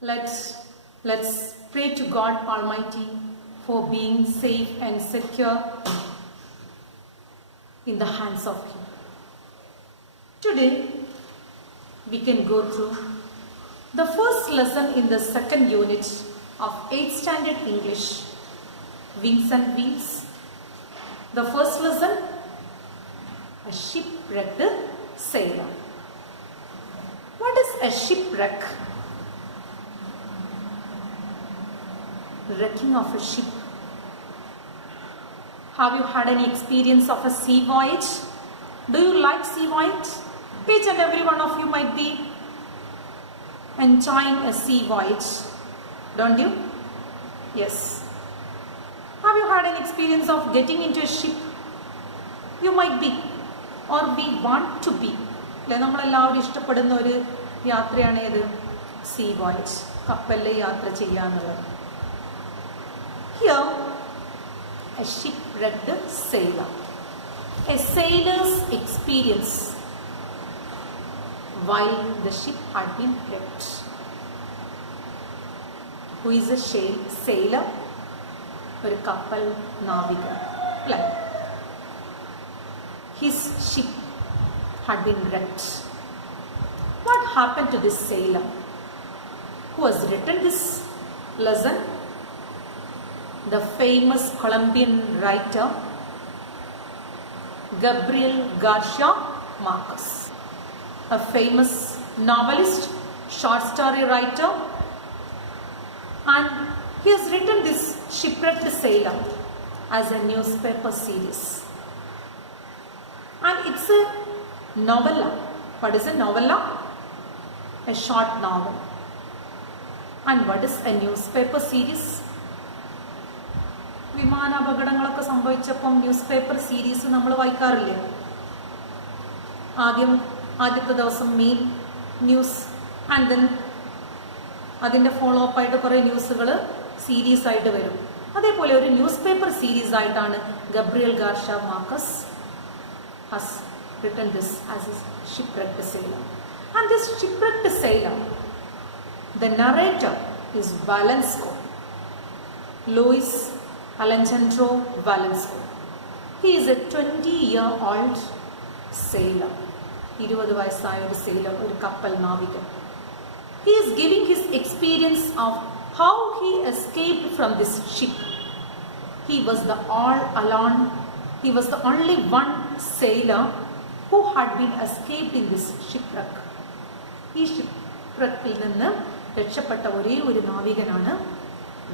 Let's pray to God Almighty for being safe and secure in the hands of Him. Today we can go through the first lesson in the second unit of 8th Standard English, Wings and Wheels. The first lesson, a shipwrecked sailor. What is a shipwreck? Wrecking of a ship. Have you had any experience of a sea voyage? Do you like sea voyage? Each and every one of you might be enjoying a sea voyage, don't you? Yes. Have you had an experience of getting into a ship? You might be, or we want to be. നമ്മളെല്ലാവരും ഇഷ്ടപ്പെടുന്ന ഒരു യാത്രയാണ് ഏത്? See വോയജ്, കപ്പലിൽ യാത്ര ചെയ്യാന്നുള്ളത്. Here, a shipwrecked sailor. A sailor's experience while the ship had been wrecked. Who is a sailor? ഒരു കപ്പൽ നാവികൻ. അല്ലേ? His ship had been wrecked. What happened to this sailor? Who has written this lesson? The famous Colombian writer Gabriel Garcia Marquez, a famous novelist, short story writer, and he has written this Shipwrecked Sailor as a newspaper series. And it's a novella. What is a novella? A short novel. And what is a newspaper series? വിമാന അപകടങ്ങളൊക്കെ സംഭവിച്ചപ്പം news paper series നമ്മൾ വായിക്കാറില്ലേ? ആദ്യത്തെ ദിവസം main news, and then അതിൻ്റെ follow up ആയിട്ട് കുറേ ന്യൂസുകൾ സീരീസ് ആയിട്ട് വരും. അതേപോലെ ഒരു ന്യൂസ് പേപ്പർ സീരീസ് ആയിട്ടാണ് Gabriel Garcia Marquez has written this as a shipwrecked sailor. And this shipwrecked sailor, the narrator is Valensko, Luis Alejandro Valensko. He is a 20-year-old sailor. 20 വയസ്സായ ഒരു sailor, ഒരു കപ്പൽ നാവികൻ. He is giving his experience of how he escaped from this ship. He was He was the only one sailor who had been escaped in this shipwreck. ഈ ഷിപ്പ്രക്കിൽ നിന്ന് രക്ഷപ്പെട്ട ഒരേ ഒരു നാവികനാണ്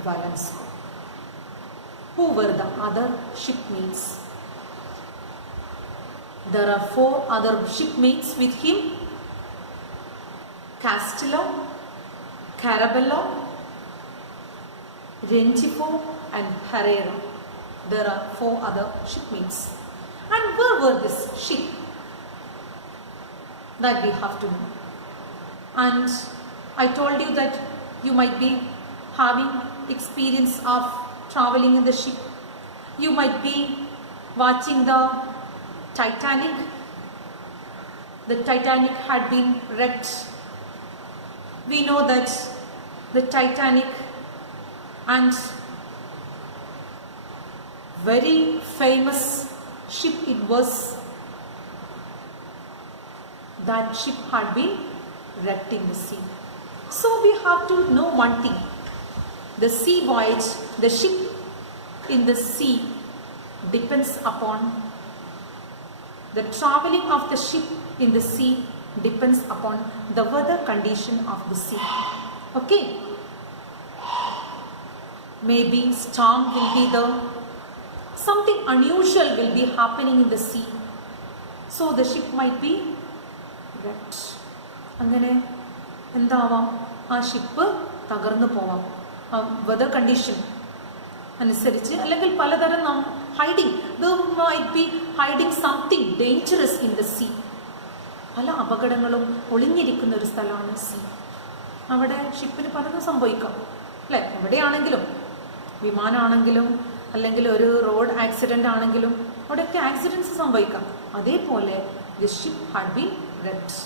വാലൻസ്കോ. Who were the other shipmates? There are 4 other shipmates with him: Castillo, Carabello, Rengifo, and Herrera. There are 4 other shipmates. And where were this ship? That we have to know. And I told you that you might be having experience of traveling in the ship. You might be watching the Titanic. The Titanic had been wrecked. We know that the Titanic, and very famous ship it was, that ship had been wrecked in the sea. So we have to know one thing: the sea voyage, the ship in the sea depends upon the traveling of the ship in the sea depends upon the weather condition of the sea. Okay, maybe storm will be there, something unusual will be happening in the sea, so the ship might be wrecked. അങ്ങനെ എന്താവാം? ആ ship തകർന്നു പോവാം, ആ weather condition അനുസരിച്ച്. അല്ലെങ്കിൽ പലതരം hiding, there might be hiding something dangerous in the sea. പല അപകടങ്ങളും ഒളിഞ്ഞിരിക്കുന്ന ഒരു സ്ഥലമാണ് സീ. അവിടെ ഷിപ്പിന് പലതും സംഭവിക്കാം, അല്ലേ? എവിടെയാണെങ്കിലും, വിമാനമാണെങ്കിലും അല്ലെങ്കിൽ ഒരു റോഡ് ആക്സിഡൻ്റ് ആണെങ്കിലും അവിടെയൊക്കെ ആക്സിഡൻസ് സംഭവിക്കാം. അതേപോലെ the ship had been wrecked.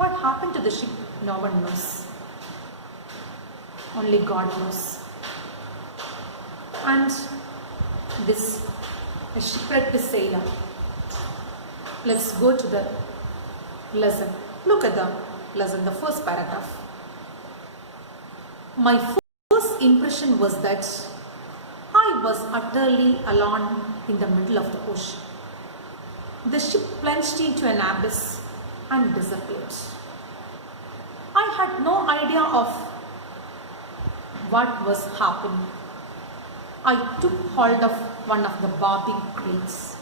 What happened to the ship? No one knows. only God knows. And this a shipwrecked sailor. Let's go to the lesson. Look at the lesson, the first paragraph. My first impression was that I was utterly alone in the middle of the ocean. The ship plunged into an abyss and disappeared. I had no idea of what was happening. I took hold of one of the bobbing cranes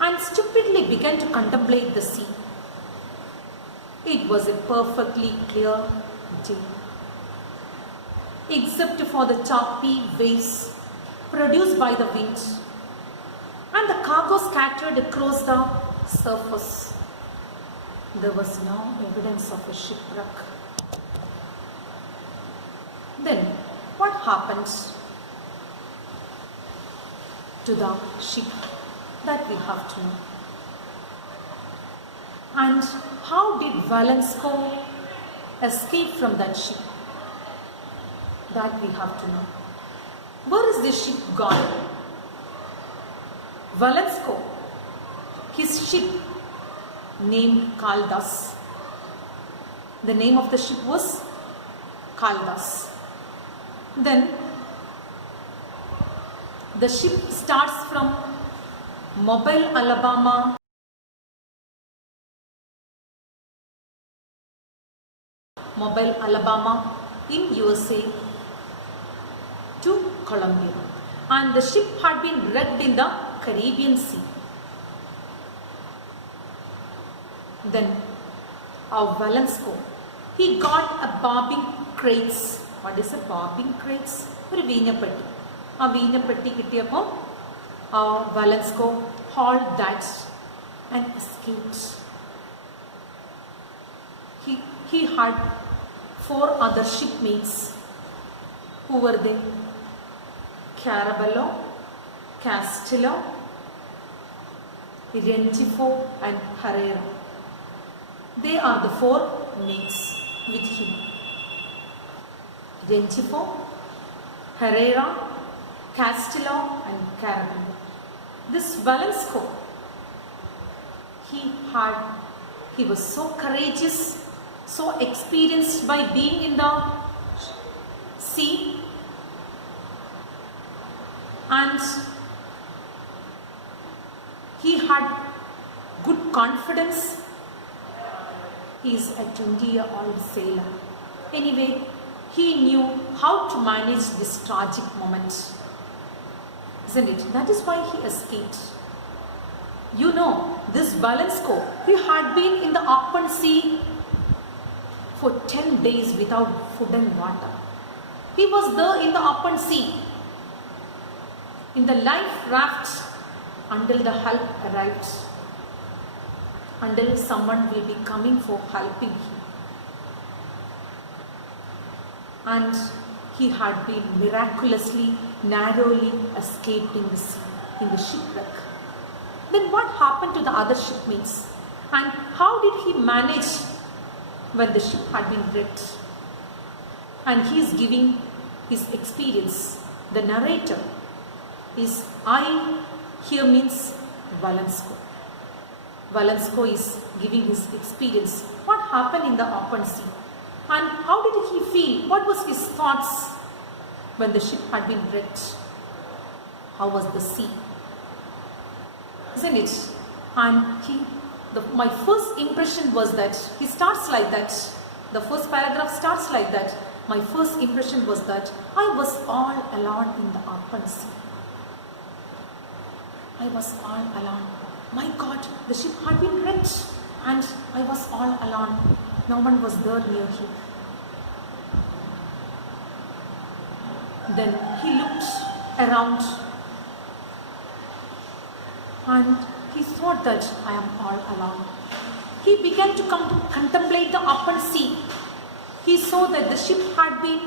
and stupidly began to contemplate the sea. It was a perfectly clear day, except for the choppy waves produced by the wind and the cargo scattered across the surface. There was no evidence of a shipwreck. Then, what happened to the ship? That we have to know. And how did Valensko escape from that ship? That we have to know. Where is this ship gone? Valensko, his ship named Kaldas. The name of the ship was Kaldas. Then the ship starts from Mobile, Alabama in USA to Colombia, and the ship had been wrecked in the Caribbean Sea. Then Valensko, he got a bobbing crates. What is a bobbing crates? ഒരു വീഞ്ഞപ്പെട്ടി. ആ വീഞ്ഞപ്പെട്ടി കിട്ടിയപ്പോൾ Valensko hauled that and escaped. He had 4 other shipmates. Who were they? Caraballo, Castillo, Rengifo and Herrera. They are the 4 mates with him. Rengifo, Herrera, Castillo and Caraballo. This Valensko, he was so courageous, so experienced by being in the sea, and he had good confidence. He is a 20-year-old sailor. Anyway, he knew how to manage this tragic moment. Isn't it? That is why he escaped. You know, this Valensko, he had been in the open sea for 10 days without food and water. He was there in the open sea, in the life raft, until the help arrived, until someone will be coming for helping him. And he had been miraculously, narrowly escaped in the sea, in the shipwreck. Then what happened to the other shipmates? And how did he manage when the ship had been wrecked? And he is giving his experience. The narrator is here means Valensko. Valensko is giving his experience. What happened in the open sea? And how did he feel? What was his thoughts when the ship had been wrecked? How was the sea? Isn't it? And my first impression was that he starts like that. The first paragraph starts like that. My first impression was that I was all alone in the open sea. I was all alone. My God, the ship had been wrecked and I was all alone. No one was there near him. Then he looked around and he thought that I am all alone. He began to contemplate the open sea. He saw that the ship had been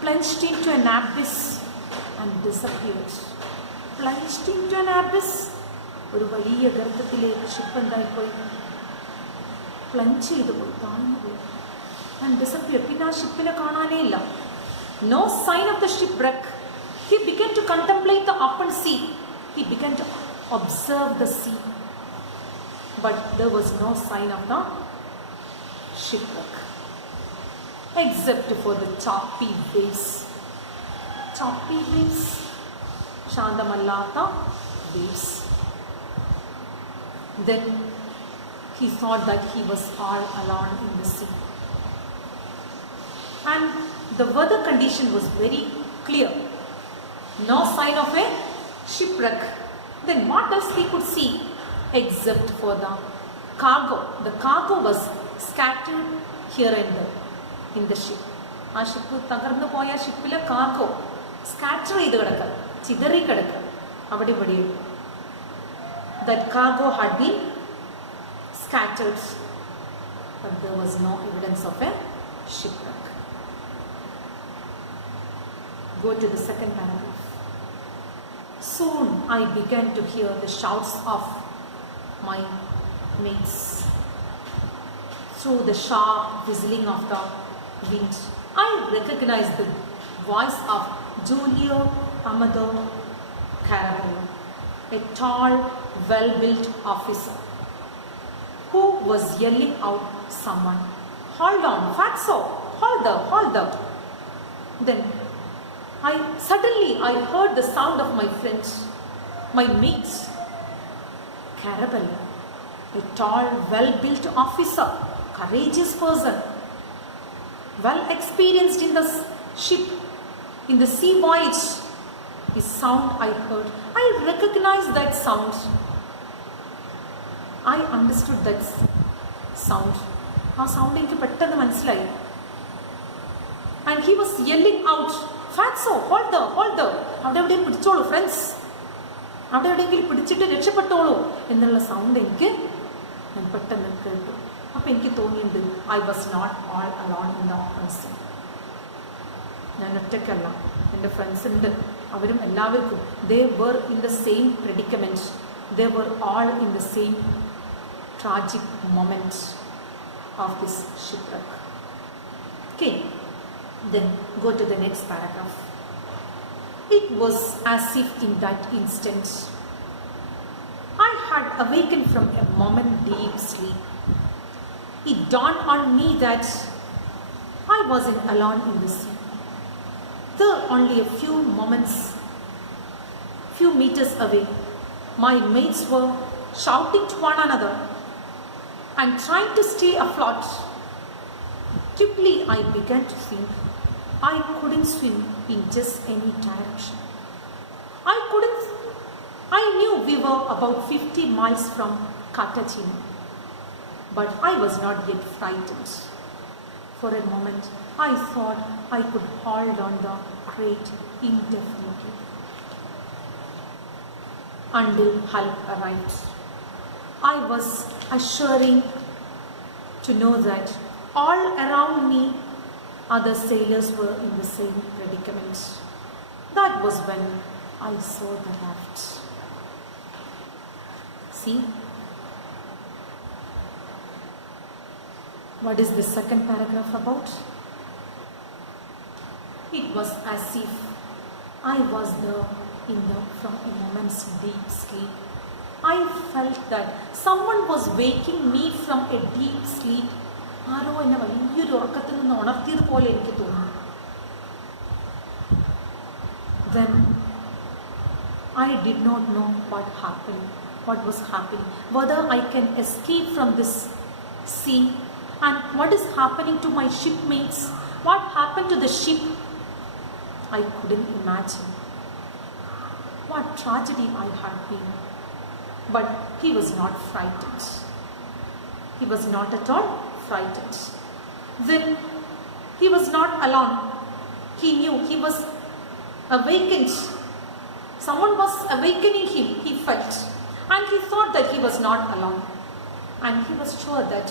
plunged into an abyss and disappeared. Plunged into an abyss. ഒരു വലിയ ഗർത്തത്തിലേക്ക് ship എന്തായിപ്പോയി? Plunge ചെയ്ത് പോയി, താഴ്ന്നു പോയി. and disappeared. പിന്നെ ആ ഷിപ്പിനെ കാണാനേ ഇല്ല. No sign of the shipwreck. He began to contemplate the open sea. He began to observe the sea. But there was no sign of the shipwreck except for the choppy waves. Choppy waves. ശാന്തമല്ലാത്ത waves. Then he thought that he was all alone in the sea. And the weather condition was very clear. No sign of a shipwreck. Then what else he could see except for the cargo? The cargo was scattered here and there in the ship. ആ ship തകർന്നു പോയ ഷിപ്പിലെ cargo scatter ചെയ്ത് കിടക്കുക, ചിതറി കിടക്കുക അവിടെ ഇവിടെയും. That cargo had been scattered, but there was no evidence of a shipwreck. Go to the second paragraph. Soon I began to hear the shouts of my mates through the sharp whistling of the wind. I recognized the voice of Giulio Amadeo Carabello, a tall, well-built officer who was yelling out someone. "Hold on, Fatso! Hold up! Then suddenly I heard the sound of my friends, my mates. Carabello, a tall, well-built officer, courageous person, well experienced in the ship, in the sea voyage. His sound I heard. I recognized that sound. I understood that sound. ആ sound എനിക്ക് പെട്ടെന്ന് മനസ്സിലായി. And he was yelling out, "Fatso, hold there! അവിടെ എവിടെയും പിടിച്ചോളൂ friends, അവിടെ എവിടെയെങ്കിലും പിടിച്ചിട്ട് രക്ഷപ്പെട്ടോളൂ" എന്നുള്ള സൗണ്ട് ഞാൻ പെട്ടെന്ന് കേട്ടു. അപ്പം എനിക്ക് തോന്നിയത് I was not all alone in the open sea. ഞാൻ ഒറ്റയ്ക്കല്ല, എൻ്റെ ഫ്രണ്ട്സ് ഉണ്ട്, അവരും എല്ലാവർക്കും they were in the same predicament. They were all in the same tragic moment of this shipwreck. Okay, then go to the next paragraph. It was as if in that instant I had awakened from a moment deep sleep. It dawned on me that I wasn't alone in the sea. There, only a few meters away, my mates were shouting to one another and trying to stay afloat. Quickly I began to think I couldn't swim in just any direction. I knew we were about 50 miles from Cartagena, but I was not yet frightened. For a moment I thought I could hold on the crate indefinitely until help arrived. I was assuring to know that all around me other sailors were in the same predicament. That was when I saw the raft. See? What is the second paragraph about? It was as if I was there from a moment's deep sleep. I felt that someone was waking me from a deep sleep. ആരോ എന്നെ വലിയൊരു ഉറക്കത്തിൽ നിന്ന് ഉണർത്തിയതുപോലെ എനിക്ക് തോന്നി. Then I did not know what was happening, whether I can escape from this sea, and what is happening to my shipmates, what happened to the ship. I couldn't imagine what tragedy I had been. But he was not frightened. He was not at all frightened. Then he was not alone. He knew he was awakened. Someone was awakening him, he felt. And he thought that he was not alone. And he was sure that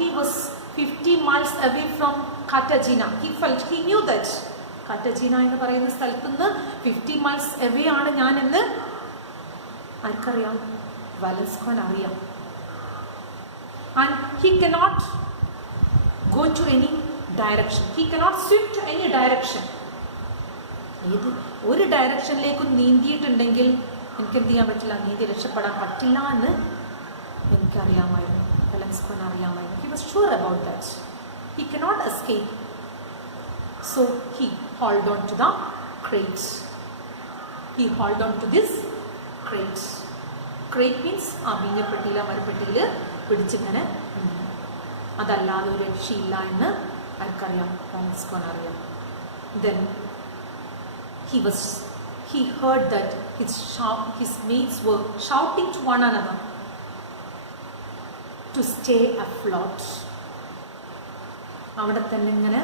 he was 50 miles away from Cartagena. He knew that Cartagena എന്ന് പറയുന്ന സ്ഥലത്ത് നിന്ന് 50 miles away ആണ് ഞാനെന്ന് ആർക്കറിയാം? വാലൻസ്കോൻ അറിയാം. And he cannot go to any direction. He cannot swim to any direction. ഏത് ഒരു ഡയറക്ഷനിലേക്കും നീന്തിയിട്ടുണ്ടെങ്കിൽ എനിക്ക് എന്ത് ചെയ്യാൻ പറ്റില്ല, നീന്തി രക്ഷപ്പെടാൻ പറ്റില്ല എന്ന് എനിക്കറിയാമായിരുന്നു, വെലൻസ്കോന് അറിയാമായിരുന്നു. He was sure about that. He cannot escape. So he hauled on to the crate. He hauled on to this crate. Crate means ആ മീനപ്പെട്ടിയിൽ മരപ്പെട്ടിയിൽ പിടിച്ചിങ്ങനെ അതല്ലാതെ ഒരു രക്ഷയില്ല എന്ന് ആർക്കറിയാം, വെലൻസ്കോന് അറിയാം. Then he heard that his mates were shouting to one another to stay afloat. അവിടെ തന്നെ ഇങ്ങനെ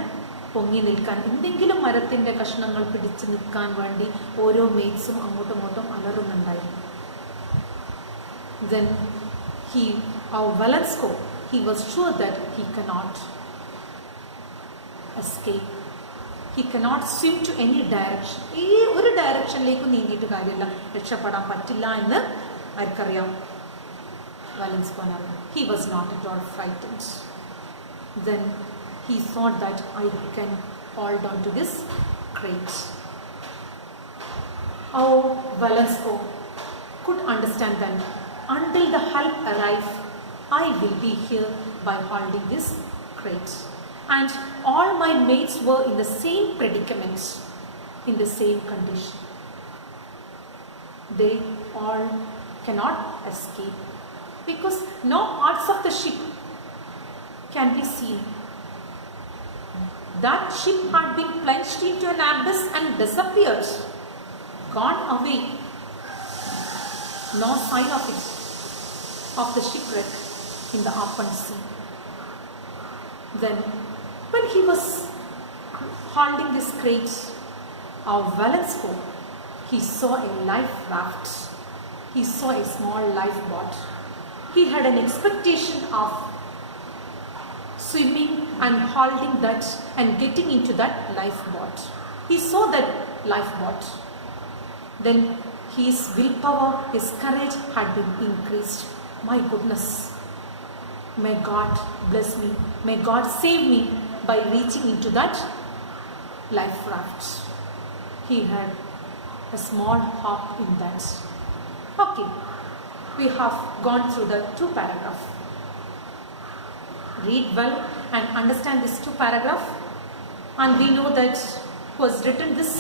പൊങ്ങി നിൽക്കാൻ, എന്തെങ്കിലും മരത്തിൻ്റെ കഷ്ണങ്ങൾ പിടിച്ച് നിൽക്കാൻ വേണ്ടി ഓരോ മേറ്റ്സും അങ്ങോട്ടും ഇങ്ങോട്ടും അലറുന്നുണ്ടായിരുന്നു. Then Valensko, he was sure that he cannot escape. He cannot swim to any direction. ഈ ഒരു ഡയറക്ഷനിലേക്കും നീന്തിയിട്ട് കാര്യമില്ല, രക്ഷപ്പെടാൻ പറ്റില്ല എന്ന് ആർക്കറിയാം, വെലൻസ്കോന് അറിയാം. He was not at all frightened. Then he thought that I can hold on to this crate. Oh, Velensko could understand then, until the help arrive, I will be here by holding this crate. And all my mates were in the same predicament, in the same condition. They all cannot escape because no parts of the ship can be seen. That ship had been plunged into an abyss and disappeared, gone away. No sign of it, of the shipwreck in the open sea. Then when he was holding this crate of Velensko, he saw a life raft. He saw a small lifeboat. He had an expectation of swimming and holding that and getting into that lifeboat. He saw that lifeboat. Then his willpower, his courage had been increased. My goodness, may God bless me, may God save me by reaching into that life raft. He had a small hop in that. Okay, we have gone through the 2 paragraphs. Read well and understand this 2 paragraphs, and we know that who has written this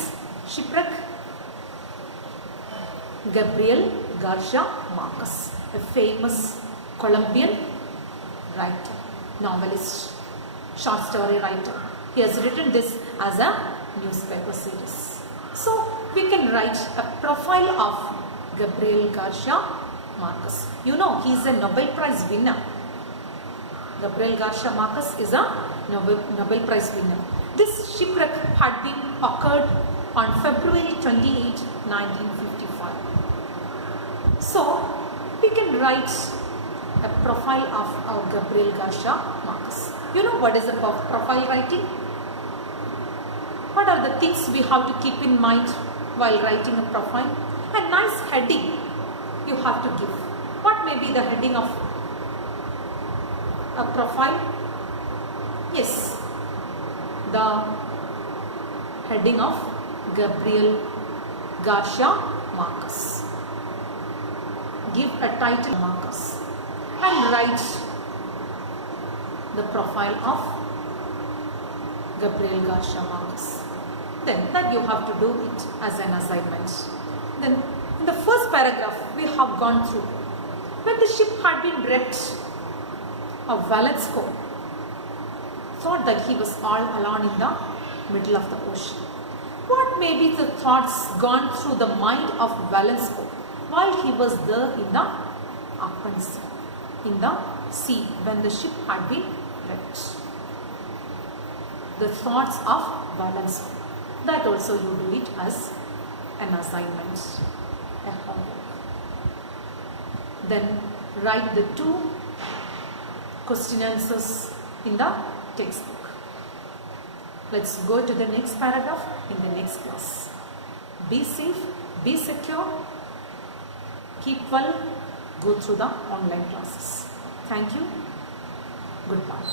shipwreck? Gabriel Garcia Marquez, a famous Colombian writer, novelist, short story writer. He has written this as a newspaper series. So we can write a profile of Gabriel Garcia Marquez. You know, he is a Nobel Prize winner. Gabriel Garcia Marquez is a Nobel Prize winner. This shipwreck had been occurred on February 28, 1955. So we can write a profile of our Gabriel Garcia Marquez. You know what is a profile writing? What are the things we have to keep in mind while writing a profile? A nice heading you have to give. What may be the heading of a profile? Yes, the heading of Gabriel Garcia Marquez. Give a title Marquez and write the profile of Gabriel Garcia Marquez. Then that you have to do it as an assignment. Then in the first paragraph we have gone through when the ship had been wrecked, Velensko thought that he was all alone in the middle of the ocean. What may be the thoughts gone through the mind of Velensko while he was there in the open sea, in the sea when the ship had been wrecked? The thoughts of Velensko. That also you do it as an assignment, a homework. Then write the 2 question answers in the textbook. Let's go to the next paragraph in the next class. Be safe, be secure, keep well, go through the online classes. Thank you. Goodbye.